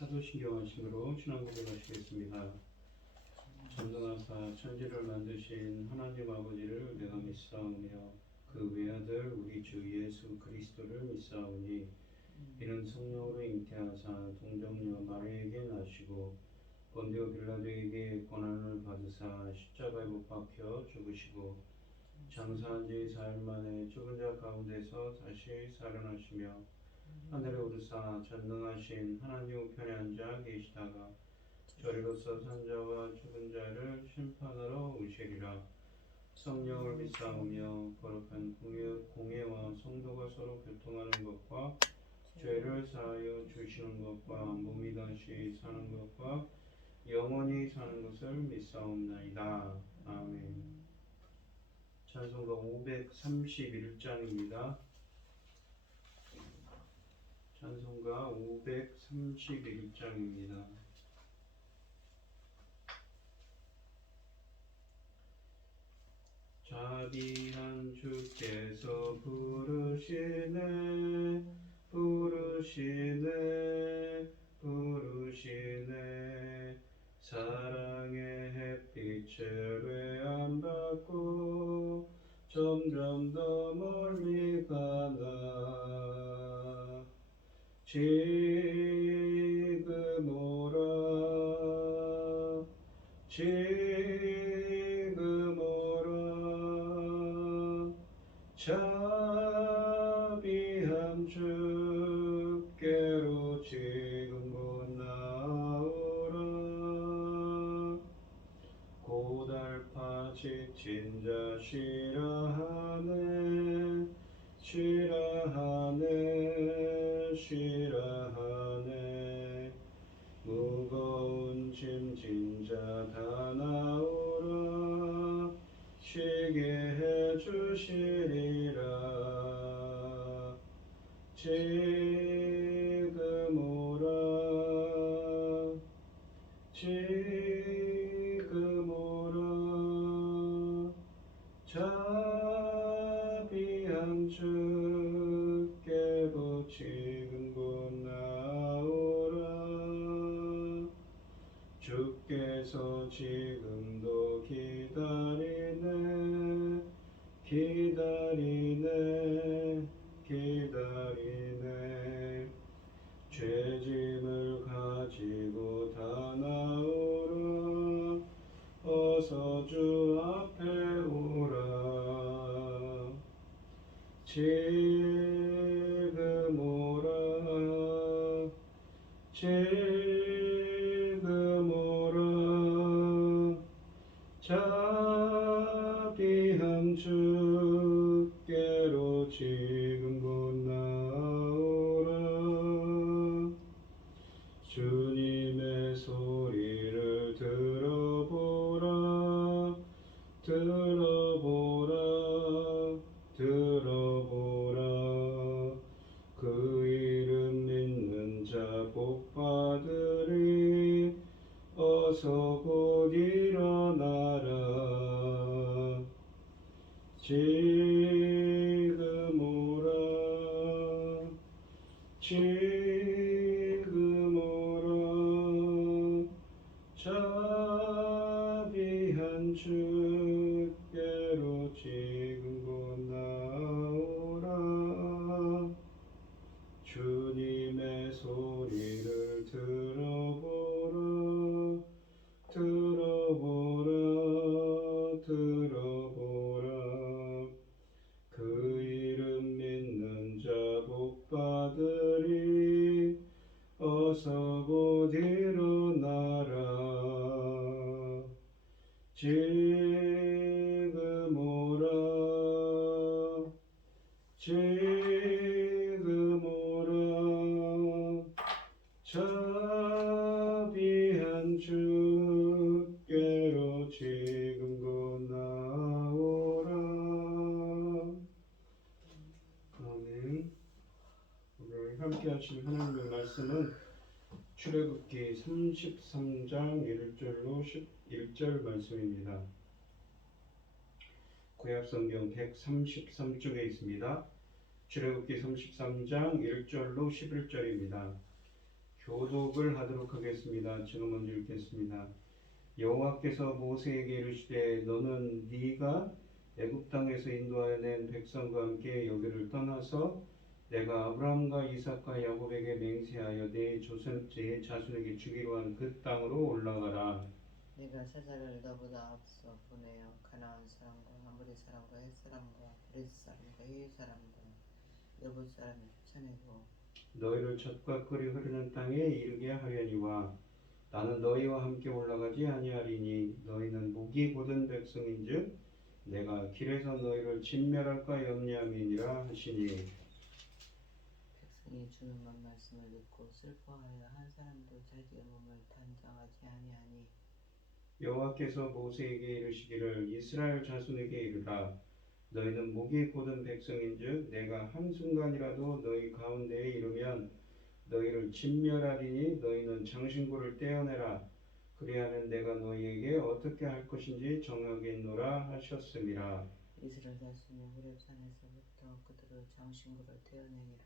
사도신경 하심으로 신앙 고백하시겠습니다. 전능하사 천지를 만드신 하나님 아버지를 내가 믿사오며 그 외아들 우리 주 예수 그리스도를 믿사오니 이는 성령으로 잉태하사 동정녀 마리에게 나시고 본디오 빌라도에게 고난을 받으사 십자가에 못 박혀 죽으시고 장사한 지 4일 만에 죽은 자 가운데서 다시 살아나시며 하늘에 오르사 전능하신 하나님 우편에 앉아 계시다가 저리로서 산자와 죽은 자를 심판하러 오시리라. 성령을 믿사오며 거룩한 공예와 성도가 서로 교통하는 것과 죄를 사하여 주시는 것과 몸이 다시 사는 것과 영원히 사는 것을 믿사옵나이다. 아멘. 찬송가 531장입니다. 찬송가 531장입니다. 자비한 주께서 부르시네 사랑의 햇빛을 왜 안 받고 점점 더 멀리 가나 지금 오라 자비한 주께로 지금 곧 나오라. 고달파 지친 자 쉬라하네 무거운 짐 진 자 다 나오라. 쉬게 해주시리라. 지금 오라 자비한 주께로 지금 곧 나오라. 주께서 지금도 기다리네 죄짐을 가지고 다 나오라. 어서 주 앞에 오라. 지금 오라 자비한 주께로 지금 곧 나오라. 주님의 소리를 들어보라. 그 이름 믿는 자 복 받으리. 어서 곧 일어나라. 지금 오라 자비한 주께로 지금 곧 나오라. 주님의 소리를 들어보라. 그 이름 믿는 자 복 받으리. 어서 곧 일어나라. 지금 오라 자비한 주께로 지금 곧 나오라. 아멘. 오늘 함께 하실 하나님의 말씀은 출애굽기 33장 1절로 11절 말씀입니다. 구약성경 133쪽에 있습니다. 출애굽기 33장 1절로 11절입니다. 교독을 하도록 하겠습니다. 제가 먼저 읽겠습니다. 여호와께서 모세에게 이르시되 너는 네가 애굽 땅에서 인도하여 낸 백성과 함께 여기를 떠나서 내가 아브라함과 이삭과 야곱에게 맹세하여 네 자손에게 주기로 한 그 땅으로 올라가라. 내가 사자를 너보다 앞서 보내어 가나안 사람과 아모리 사람과 헷 사람과 브리스 사람과 히위 사람과 여붓 사람을 쫓아내고 너희를 젖과 꿀이 흐르는 땅에 이르게 하려니와 나는 너희와 함께 올라가지 아니하리니 너희는 목이 곧은 백성인즉 내가 길에서 너희를 진멸할까 염려함이니라 하시니 백성이 주는 말씀을 듣고 슬퍼하여 한 사람도 자기의 몸을 단정하지 아니하니 여호와께서 모세에게 이르시기를 이스라엘 자손에게 이르라 너희는 목이 곧은 백성인즉 내가 한순간이라도 너희 가운데에 이르면 너희를 진멸하리니 너희는 장신구를 떼어내라 그리하면 내가 너희에게 어떻게 할 것인지 정하겠노라 하셨음이라. 이스라엘 자손이 호렙산에서부터 그들을 장신구를 떼어내니라.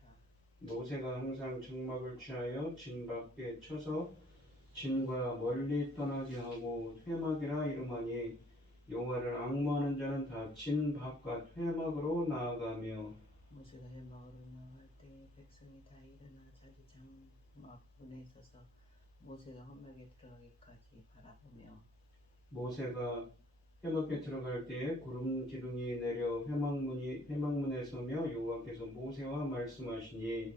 모세가 항상 장막을 취하여 진 밖에 쳐서 진과 멀리 떠나게 하고 회막이라 이름하니 여호와를 앙모하는 자는 다 진 바깥 회막으로 나아가며 모세가 회막으로 나갈 때에 백성이 다 일어나 자기 장막 문에 서서 모세가 회막에 들어가기까지 바라보며 모세가 회막에 들어갈 때에 구름 기둥이 내려 회막문에 서며 여호와께서 모세와 말씀하시니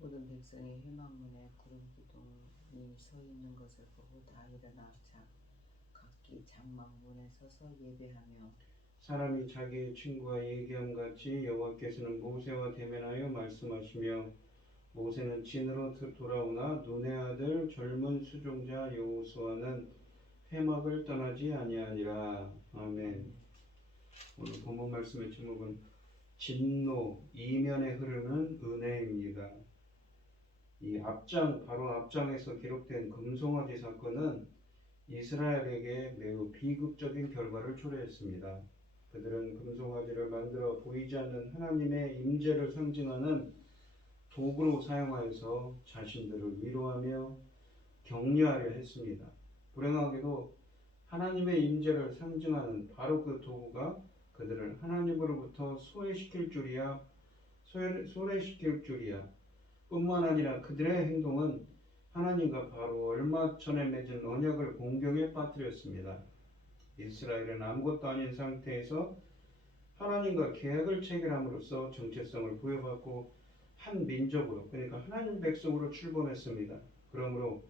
모든 백성이 회막문에 구름 기둥이 서 있는 것을 보고 다 일어나 각기 장막 문에 서서 예배하며 사람이 자기의 친구와 얘기함 같이 여호와께서는 모세와 대면하여 말씀하시며 모세는 진으로 돌아오나 눈의 아들 젊은 수종자 여호수아는 회막을 떠나지 아니하니라. 아멘. 오늘 본문 말씀의 제목은 진노 이면에 흐르는 은혜입니다. 이 바로 앞장에서 기록된 금송아지 사건은 이스라엘에게 매우 비극적인 결과를 초래했습니다. 그들은 금송아지를 만들어 보이지 않는 하나님의 임재를 상징하는 도구로 사용하여서 자신들을 위로하며 격려하려 했습니다. 불행하게도 하나님의 임재를 상징하는 바로 그 도구가 그들을 하나님으로부터 소외시킬 줄이야 뿐만 아니라 그들의 행동은 하나님과 바로 얼마 전에 맺은 언약을 공경에 빠뜨렸습니다. 이스라엘은 아무것도 아닌 상태에서 하나님과 계약을 체결함으로써 정체성을 부여받고 한 민족으로 그러니까 하나님 백성으로 출범했습니다. 그러므로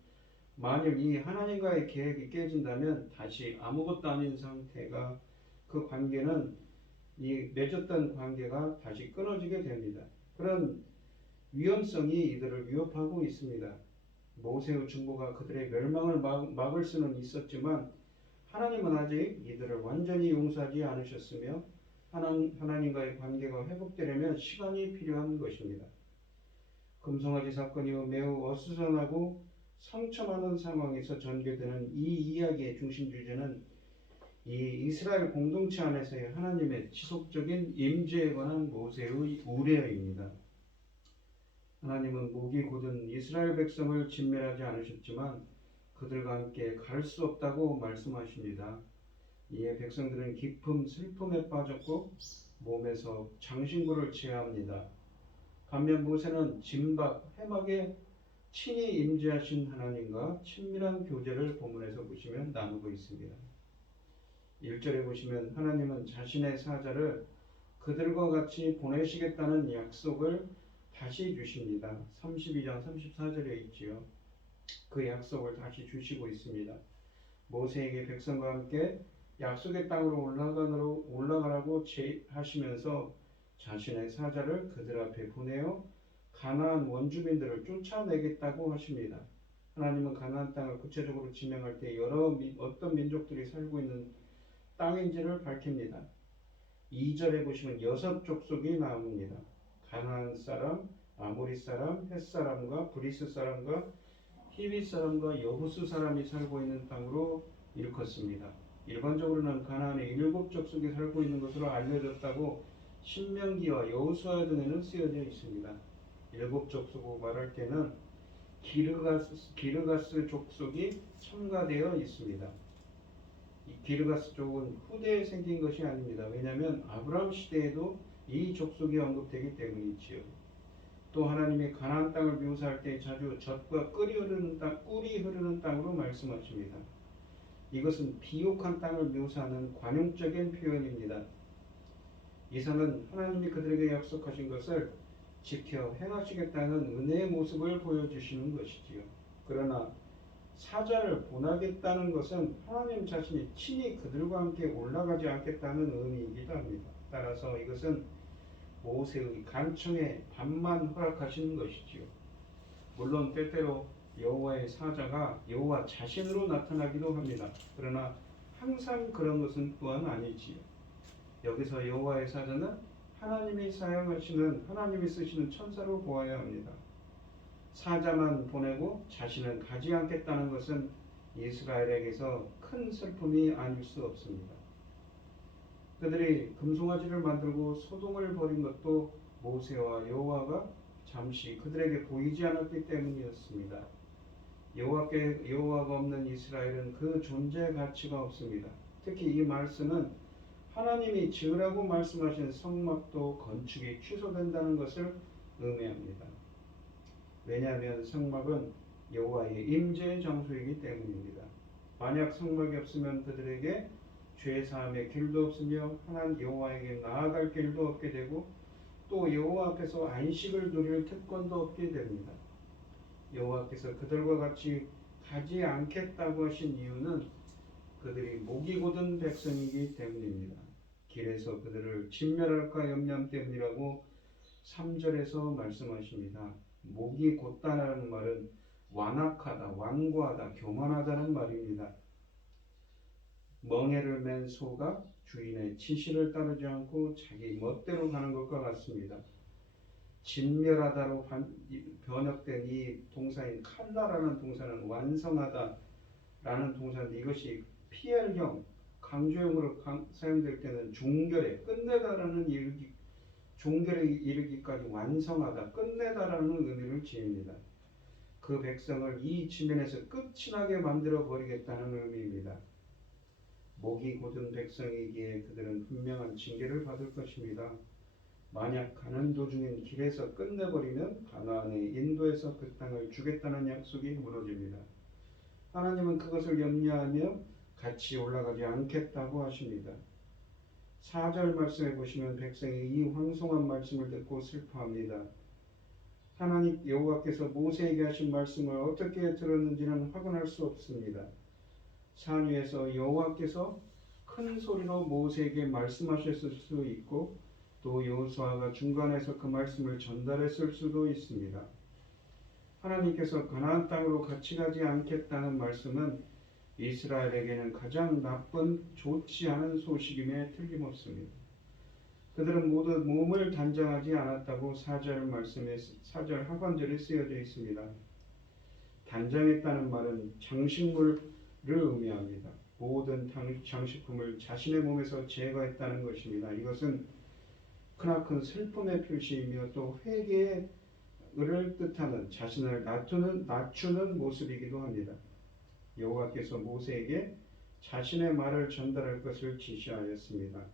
만일 이 하나님과의 계획이 깨진다면 다시 아무것도 아닌 상태가 그 관계는 이 맺었던 관계가 다시 끊어지게 됩니다. 그런 위험성이 이들을 위협하고 있습니다. 모세의 중보가 그들의 멸망을 막을 수는 있었지만 하나님은 아직 이들을 완전히 용서하지 않으셨으며 하나님과의 관계가 회복되려면 시간이 필요한 것입니다. 금송아지 사건이 매우 어수선하고 상처받는 상황에서 전개되는 이 이야기의 중심 주제는 이 이스라엘 공동체 안에서의 하나님의 지속적인 임재에 관한 모세의 우려입니다. 하나님은 목이 곧은 이스라엘 백성을 진멸하지 않으셨지만 그들과 함께 갈 수 없다고 말씀하십니다. 이에 백성들은 깊은 슬픔에 빠졌고 몸에서 장신구를 제어합니다. 반면 모세는 진박 회막에 친히 임재하신 하나님과 친밀한 교제를 본문에서 보시면 나누고 있습니다. 1절에 보시면 하나님은 자신의 사자를 그들과 같이 보내시겠다는 약속을 다시 주십니다. 32장 34절에 있지요. 그 약속을 다시 주시고 있습니다. 모세에게 백성과 함께 약속의 땅으로 올라가라고 하시면서 자신의 사자를 그들 앞에 보내어 가나안 원주민들을 쫓아내겠다고 하십니다. 하나님은 가나안 땅을 구체적으로 지명할 때 어떤 민족들이 살고 있는 땅인지를 밝힙니다. 2절에 보시면 6족속이 나옵니다. 가나안 사람, 아모리 사람, 헷 사람과 브리스 사람과 히위 사람과 여부스 사람이 살고 있는 땅으로 일컫습니다. 일반적으로는 가나안에 7족속이 살고 있는 것으로 알려졌다고 신명기와 여호수아 등에는 쓰여져 있습니다. 7족속을 말할 때는 기르가스 족속이 첨가되어 있습니다. 이 기르가스 족은 후대에 생긴 것이 아닙니다. 왜냐하면 아브라함 시대에도 이 족속이 언급되기 때문이지요. 또 하나님이 가나안 땅을 묘사할 때 자주 젖과 꿀이 흐르는 땅으로 말씀하십니다. 이것은 비옥한 땅을 묘사하는 관용적인 표현입니다. 이상은 하나님이 그들에게 약속하신 것을 지켜 행하시겠다는 은혜의 모습을 보여주시는 것이지요. 그러나 사자를 보내겠다는 것은 하나님 자신이 친히 그들과 함께 올라가지 않겠다는 의미이기도 합니다. 따라서 이것은 모세의 간청에 반만 허락하시는 것이지요. 물론 때때로 여호와의 사자가 여호와 자신으로 나타나기도 합니다. 그러나 항상 그런 것은 또한 아니지요. 여기서 여호와의 사자는 하나님이 쓰시는 천사로 보아야 합니다. 사자만 보내고 자신은 가지 않겠다는 것은 이스라엘에게서 큰 슬픔이 아닐 수 없습니다. 그들이 금송아지를 만들고 소동을 벌인 것도 모세와 여호와가 잠시 그들에게 보이지 않았기 때문이었습니다. 여호와가 없는 이스라엘은 그 존재 가치가 없습니다. 특히 이 말씀은 하나님이 지으라고 말씀하신 성막도 건축이 취소된다는 것을 의미합니다. 왜냐하면 성막은 여호와의 임재의 장소이기 때문입니다. 만약 성막이 없으면 그들에게 죄사함의 길도 없으며 하나님 여호와에게 나아갈 길도 없게 되고 또 여호와 앞에서 안식을 누릴 특권도 없게 됩니다. 여호와께서 그들과 같이 가지 않겠다고 하신 이유는 그들이 목이 곧은 백성이기 때문입니다. 길에서 그들을 진멸할까 염려함 때문이라고 3절에서 말씀하십니다. 목이 곧다라는 말은 완악하다, 완고하다, 교만하다는 말입니다. 멍에를 맨 소가 주인의 지시를 따르지 않고 자기 멋대로 가는 것과 같습니다. 진멸하다로 번역된 이 동사인 칼라라는 동사는 완성하다라는 동사인데 이것이 PL형, 강조형으로 사용될 때는 종결에 끝내다라는 종결에 이르기까지 완성하다, 끝내다라는 의미를 지닙니다. 그 백성을 이 지면에서 끝이 나게 만들어 버리겠다는 의미입니다. 목이 곧은 백성이기에 그들은 분명한 징계를 받을 것입니다. 만약 가는 도중인 길에서 끝내버리면 가나안의 인도에서 그 땅을 주겠다는 약속이 무너집니다. 하나님은 그것을 염려하며 같이 올라가지 않겠다고 하십니다. 4절 말씀해 보시면 백성이 이 황송한 말씀을 듣고 슬퍼합니다. 하나님 여호와께서 모세에게 하신 말씀을 어떻게 들었는지는 확인할 수 없습니다. 산 위에서 여호와께서 큰 소리로 모세에게 말씀하셨을 수도 있고 또 여호수아가 중간에서 그 말씀을 전달했을 수도 있습니다. 하나님께서 가나안 땅으로 같이 가지 않겠다는 말씀은 이스라엘에게는 가장 나쁜 좋지 않은 소식임에 틀림없습니다. 그들은 모두 몸을 단장하지 않았다고 4절 하반절에 쓰여져 있습니다. 단장했다는 말은 장식물을 의미합니다. 모든 장식품을 자신의 몸에서 제거했다는 것입니다. 이것은 크나큰 슬픔의 표시이며 또 회개를 뜻하는 자신을 낮추는 모습이기도 합니다. 여호와께서 모세에게 자신의 말을 전달할 것을 지시하였습니다.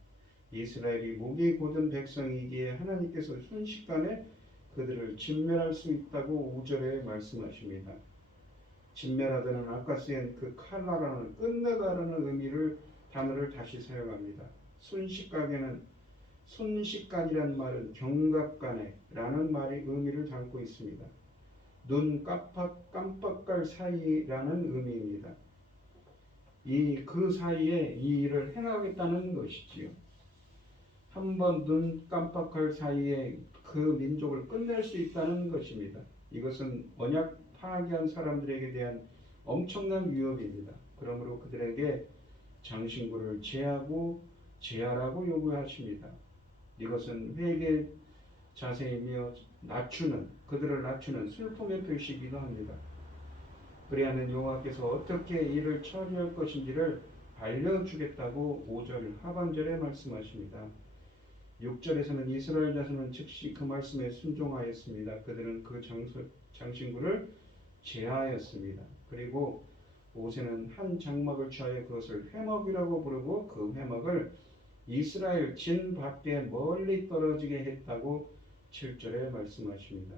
이스라엘이 목이 곧은 백성이기에 하나님께서 순식간에 그들을 진멸할 수 있다고 5절에 말씀하십니다. 진멸하다는 아까 쓰인 그 칼라라는 끝내다라는 단어를 다시 사용합니다. 순식간이란 말은 경각간에라는 말의 의미를 담고 있습니다. 눈 깜빡할 사이라는 의미입니다. 그 사이에 이 일을 행하겠다는 것이지요. 한번 눈 깜빡할 사이에 그 민족을 끝낼 수 있다는 것입니다. 이것은 언약 파괴한 사람들에게 대한 엄청난 위협입니다. 그러므로 그들에게 장신구를 제하라고 요구하십니다. 이것은 회개 자세이며 그들을 낮추는 슬픔의 표시이기도 합니다. 그리하면 여호와께서 어떻게 이를 처리할 것인지를 알려주겠다고 5절 하반절에 말씀하십니다. 6절에서는 이스라엘 자손은 즉시 그 말씀에 순종하였습니다. 그들은 그 장신구를 제하였습니다. 그리고 모세는 한 장막을 취하여 그것을 회막이라고 부르고 그 회막을 이스라엘 진 밖에 멀리 떨어지게 했다고 7절에 말씀하십니다.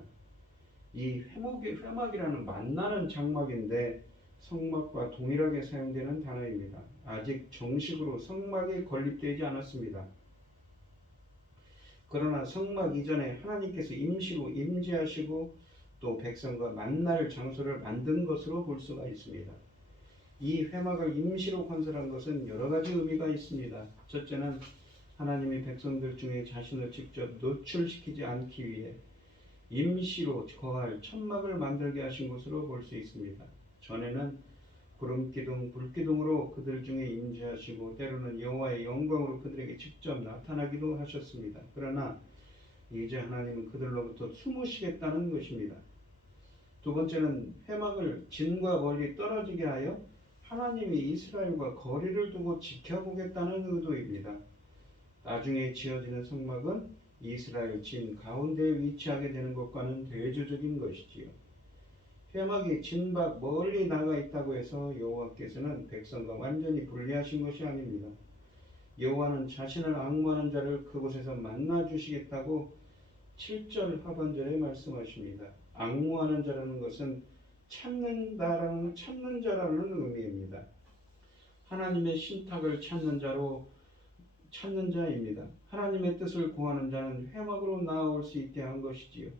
이 회막이라는 만나는 장막인데 성막과 동일하게 사용되는 단어입니다. 아직 정식으로 성막이 건립되지 않았습니다. 그러나 성막 이전에 하나님께서 임시로 임재하시고 또 백성과 만날 장소를 만든 것으로 볼 수가 있습니다. 이 회막을 임시로 건설한 것은 여러 가지 의미가 있습니다. 첫째는 하나님이 백성들 중에 자신을 직접 노출시키지 않기 위해 임시로 거할 천막을 만들게 하신 것으로 볼 수 있습니다. 전에는 구름기둥, 불기둥으로 그들 중에 임재하시고 때로는 여호와의 영광으로 그들에게 직접 나타나기도 하셨습니다. 그러나 이제 하나님은 그들로부터 숨으시겠다는 것입니다. 두 번째는 회막을 진과 멀리 떨어지게 하여 하나님이 이스라엘과 거리를 두고 지켜보겠다는 의도입니다. 나중에 지어지는 성막은 이스라엘 진 가운데에 위치하게 되는 것과는 대조적인 것이지요. 회막이 진 밖 멀리 나가 있다고 해서 여호와께서는 백성과 완전히 분리하신 것이 아닙니다. 여호와는 자신을 앙모하는 자를 그곳에서 만나 주시겠다고 7절 하반절에 말씀하십니다. 앙모하는 자라는 것은 찾는 자라는 의미입니다. 하나님의 신탁을 찾는 자입니다. 하나님의 뜻을 구하는 자는 회막으로 나아올 수 있게 한 것이지요.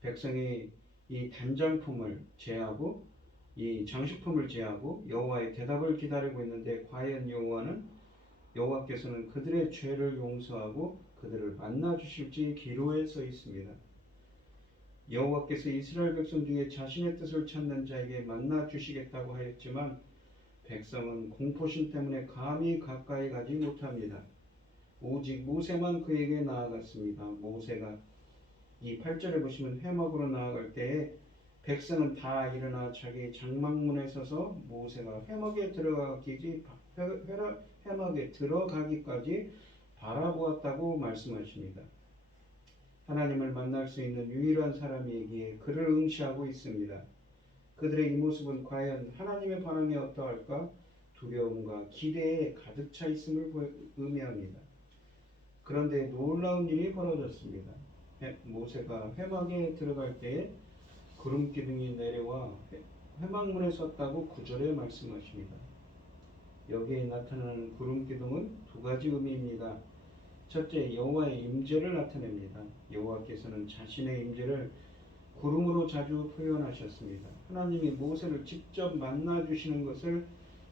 백성이 이 단장품을 제하고 이 장식품을 제하고 여호와의 대답을 기다리고 있는데 과연 여호와께서는 그들의 죄를 용서하고 그들을 만나 주실지 기로에 서 있습니다. 여호와께서 이스라엘 백성 중에 자신의 뜻을 찾는 자에게 만나 주시겠다고 하였지만 백성은 공포심 때문에 감히 가까이 가지 못합니다. 오직 모세만 그에게 나아갔습니다. 모세가 이 8절에 보시면 회막으로 나아갈 때에 백성은 다 일어나 자기 장막문에 서서 모세가 회막에 들어가기까지 바라보았다고 말씀하십니다. 하나님을 만날 수 있는 유일한 사람이기에 그를 응시하고 있습니다. 그들의 이 모습은 과연 하나님의 반응이 어떠할까? 두려움과 기대에 가득 차 있음을 의미합니다. 그런데 놀라운 일이 벌어졌습니다. 모세가 회막에 들어갈 때에 구름기둥이 내려와 회막문에 섰다고 9절에 말씀하십니다. 여기에 나타나는 구름기둥은 두 가지 의미입니다. 첫째, 여호와의 임재를 나타냅니다. 여호와께서는 자신의 임재를 구름으로 자주 표현하셨습니다. 하나님이 모세를 직접 만나 주시는 것을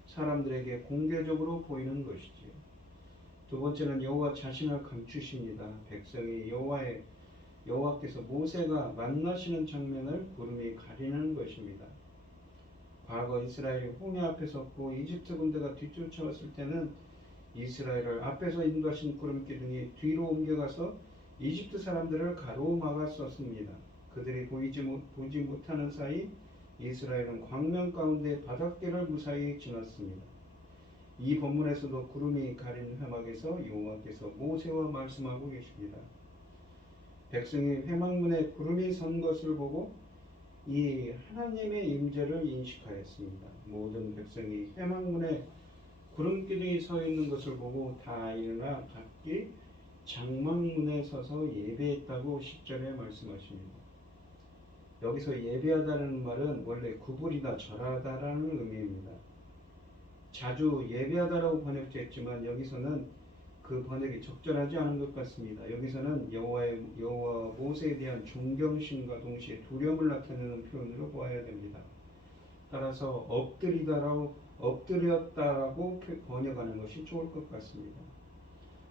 사람들에게 공개적으로 보이는 것이지요. 두 번째는 여호와 자신을 감추십니다. 백성이 여호와께서 모세가 만나시는 장면을 구름이 가리는 것입니다. 과거 이스라엘이 홍해 앞에 섰고 이집트 군대가 뒤쫓아왔을 때는 이스라엘을 앞에서 인도하신 구름기둥이 뒤로 옮겨가서 이집트 사람들을 가로막았었습니다. 그들이 보지 못하는 사이 이스라엘은 광명 가운데 바닷길을 무사히 지났습니다. 이 본문에서도 구름이 가린 회막에서 여호와께서 모세와 말씀하고 계십니다. 백성이 회막문에 구름이 선 것을 보고 이 하나님의 임재를 인식하였습니다. 모든 백성이 회막문에 구름기둥이 서 있는 것을 보고 다 일어나 각기 장막문에 서서 예배했다고 10절에 말씀하십니다. 여기서 예배하다는 말은 원래 구부리다 절하다라는 의미입니다. 자주 예배하다라고 번역됐지만 여기서는 그 번역이 적절하지 않은 것 같습니다. 여기서는 여호와 모세에 대한 존경심과 동시에 두려움을 나타내는 표현으로 보아야 됩니다. 따라서 엎드렸다라고 번역하는 것이 좋을 것 같습니다.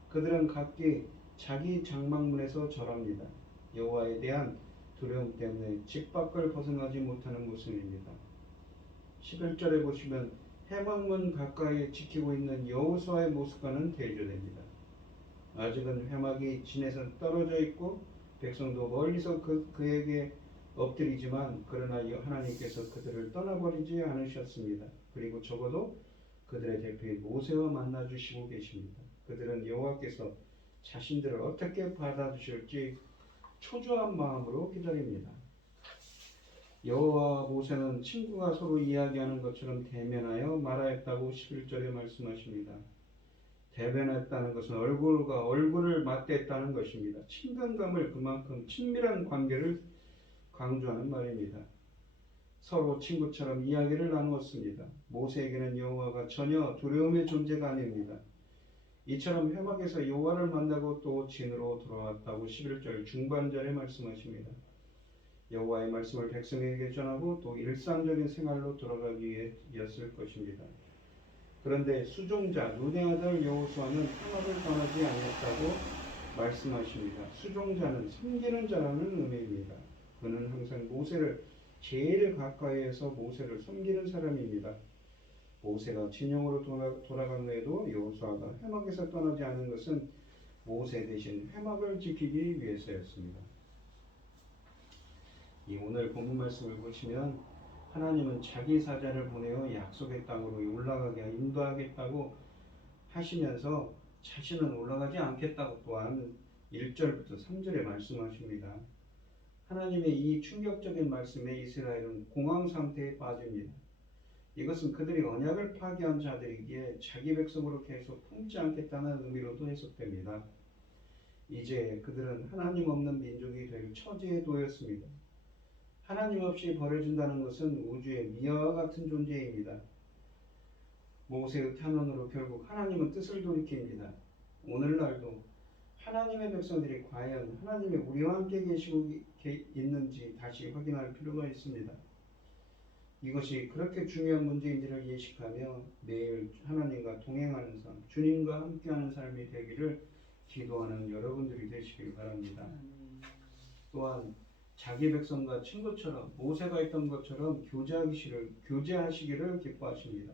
그들은 각기 자기 장막문에서 절합니다. 여호와에 대한 두려움 때문에 집 밖을 벗어나지 못하는 모습입니다. 11절에 보시면 회막문 가까이 지키고 있는 여호수아의 모습과는 대조됩니다. 아직은 회막이 진에서 떨어져 있고 백성도 멀리서 그에게 엎드리지만 그러나 하나님께서 그들을 떠나버리지 않으셨습니다. 그리고 적어도 그들의 대표인 모세와 만나 주시고 계십니다. 그들은 여호와께서 자신들을 어떻게 받아주실지 초조한 마음으로 기다립니다. 여호와와 모세는 친구가 서로 이야기하는 것처럼 대면하여 말하였다고 11절에 말씀하십니다. 대면했다는 것은 얼굴과 얼굴을 맞댔다는 것입니다. 친근감을 그만큼 친밀한 관계를 강조하는 말입니다. 서로 친구처럼 이야기를 나누었습니다. 모세에게는 여호와가 전혀 두려움의 존재가 아닙니다. 이처럼 회막에서 여호와를 만나고 또 진으로 돌아왔다고 11절 중반절에 말씀하십니다. 여호와의 말씀을 백성에게 전하고 또 일상적인 생활로 돌아가기 위해였을 것입니다. 그런데 수종자 눈의 아들 여호수아는 회막을 떠나지 않았다고 말씀하십니다. 수종자는 섬기는 자라는 의미입니다. 그는 항상 모세를 제일 가까이에서 모세를 섬기는 사람입니다. 모세가 진영으로 돌아간 후에도 여호수아가 회막에서 떠나지 않은 것은 모세 대신 회막을 지키기 위해서였습니다. 이 오늘 본문 말씀을 보시면 하나님은 자기 사자를 보내어 약속의 땅으로 올라가게 인도하겠다고 하시면서 자신은 올라가지 않겠다고 또한 1절부터 3절에 말씀하십니다. 하나님의 이 충격적인 말씀에 이스라엘은 공황 상태에 빠집니다. 이것은 그들이 언약을 파기한 자들이기에 자기 백성으로 계속 품지 않겠다는 의미로도 해석됩니다. 이제 그들은 하나님 없는 민족이 될 처지에 놓였습니다. 하나님 없이 버려진다는 것은 우주의 미아와 같은 존재입니다. 모세의 탄원으로 결국 하나님은 뜻을 돌이킵니다. 오늘날도 하나님의 백성들이 과연 하나님의 우리와 함께 계시고 있는지 다시 확인할 필요가 있습니다. 이것이 그렇게 중요한 문제인지를 예식하며 매일 하나님과 동행하는 삶, 주님과 함께하는 삶이 되기를 기도하는 여러분들이 되시길 바랍니다. 또한 자기 백성과 친구처럼 모세가 했던 것처럼 교제하시기를 기뻐하십니다.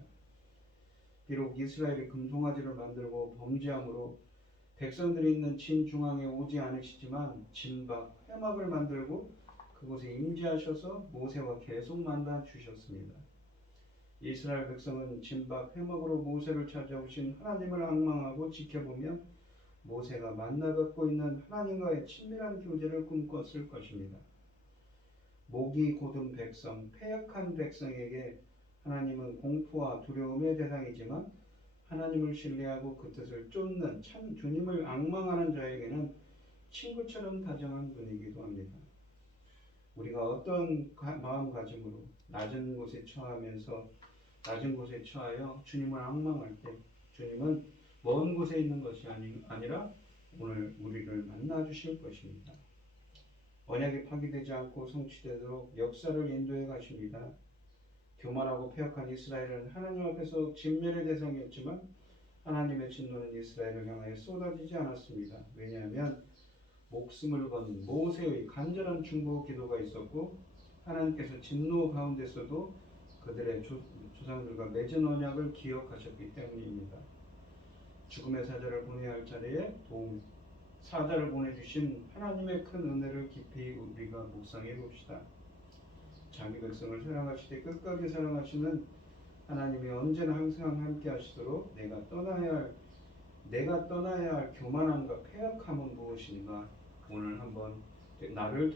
비록 이스라엘이 금송아지를 만들고 범죄함으로 백성들이 있는 진 중앙에 오지 않으시지만 진 밖 회막을 만들고 그곳에 임재하셔서 모세와 계속 만나 주셨습니다. 이스라엘 백성은 진 밖 회막으로 모세를 찾아오신 하나님을 앙망하고 지켜보며 모세가 만나 뵙고 있는 하나님과의 친밀한 교제를 꿈꿨을 것입니다. 목이 곧은 백성, 패역한 백성에게 하나님은 공포와 두려움의 대상이지만 하나님을 신뢰하고 그 뜻을 쫓는 참 주님을 앙망하는 자에게는 친구처럼 다정한 분이기도 합니다. 우리가 어떤 마음가짐으로 낮은 곳에 처하여 주님을 앙망할 때 주님은 먼 곳에 있는 것이 아니라 오늘 우리를 만나 주실 것입니다. 언약이 파기되지 않고 성취되도록 역사를 인도해 가십니다. 교만하고 패역한 이스라엘은 하나님 앞에서 진멸의 대상이었지만 하나님의 진노는 이스라엘을 향하여 쏟아지지 않았습니다. 왜냐하면 목숨을 건 모세의 간절한 중보 기도가 있었고 하나님께서 진노 가운데서도 그들의 조상들과 맺은 언약을 기억하셨기 때문입니다. 죽음의 사자를 보내야 할 자리에 사자를 보내주신 하나님의 큰 은혜를 깊이 우리가 묵상해 봅시다. 자기 백성을 사랑하시되 끝까지 사랑하시는 하나님이 언제나 항상 함께 하시도록 내가 떠나야 할 교만함과 패역함은 무엇인가 오늘 한번 나를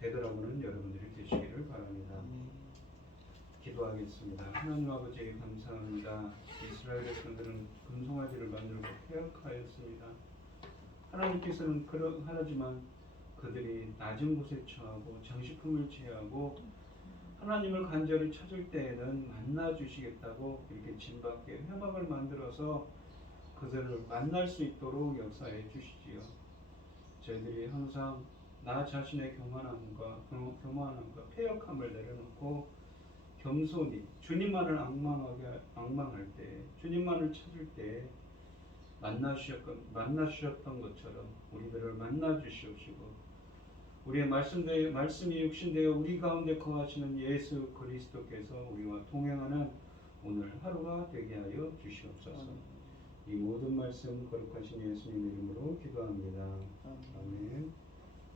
되돌아보는 여러분들이 되시기를 바랍니다. 기도하겠습니다. 하나님 아버지 감사합니다. 이스라엘 백성들은 금송아지를 만들고 패역하였습니다. 하나님께서는 하지만 그들이 낮은 곳에 처하고 장식품을 취하고 하나님을 간절히 찾을 때에는 만나 주시겠다고 이렇게 진밖에 회막을 만들어서 그들을 만날 수 있도록 역사해 주시지요. 저희들이 항상 나 자신의 교만함과 패역함을 내려놓고 겸손히 주님만을 앙망할 때, 주님만을 찾을 때 만나주셨던 것처럼 우리들을 만나 주시옵시고 우리의 말씀이 육신되어 우리 가운데 거하시는 예수 그리스도께서 우리와 동행하는 오늘 하루가 되게 하여 주시옵소서. 이 모든 말씀 거룩하신 예수님 이름으로 기도합니다. 아멘.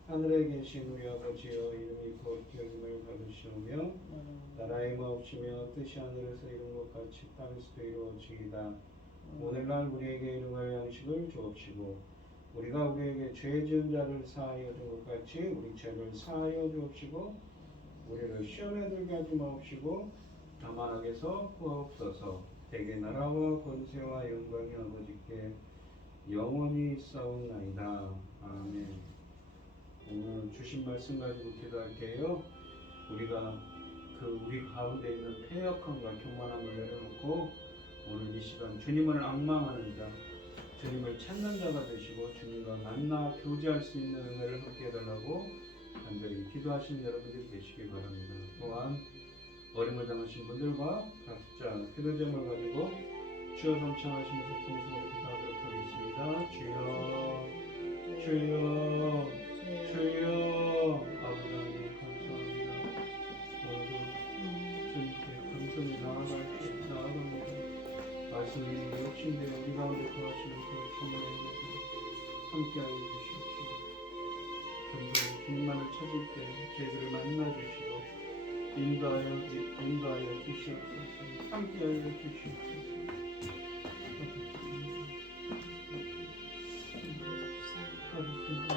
하늘에 계신 우리 아버지여 이름이 거룩히 여김을 받으시오며 나라의 마옵시며 뜻이 하늘에서 이룬 것 같이 땅에서도 이루어지이다. 오늘날 우리에게 일용할 양식을 주옵시고 우리가 우리에게 죄 지은 자를 사하여 준 것 같이 우리 죄를 사하여 주옵시고 우리를 시험에 들게 하지 마옵시고 다만 악에서 구하옵소서. 대개 나라와 권세와 영광이 아버지께 영원히 있사옵나이다. 아멘. 오늘 주신 말씀 가지고 기도할게요. 우리가 우리 가운데 있는 패역함과 교만함을 내려놓고 오늘 이 시간 주님을 앙망하는 자, 주님을 찾는 자가 되시고 주님과 만나 교제할 수 있는 은혜를 얻게 해달라고 간절히 기도하시는 여러분들이 계시기 바랍니다. 또한 어림을 당하신 분들과 각자 기도 제목을 가지고 주여 성창하시면서 통성으로 기도하도록 하겠습니다. 주여, 주여, 주여. 아버지 하나님 감사합니다. 오늘도 주님께 감사히 나아갑니다. 말씀이 욕심되어 우리 가운데 거하시는 그 주님의 함께하여 주시옵시고 감사히 주님만을 찾을 때 저희들을 만나주시고 인도하여 주시옵소서. 함께하여 주시옵소서. 아버지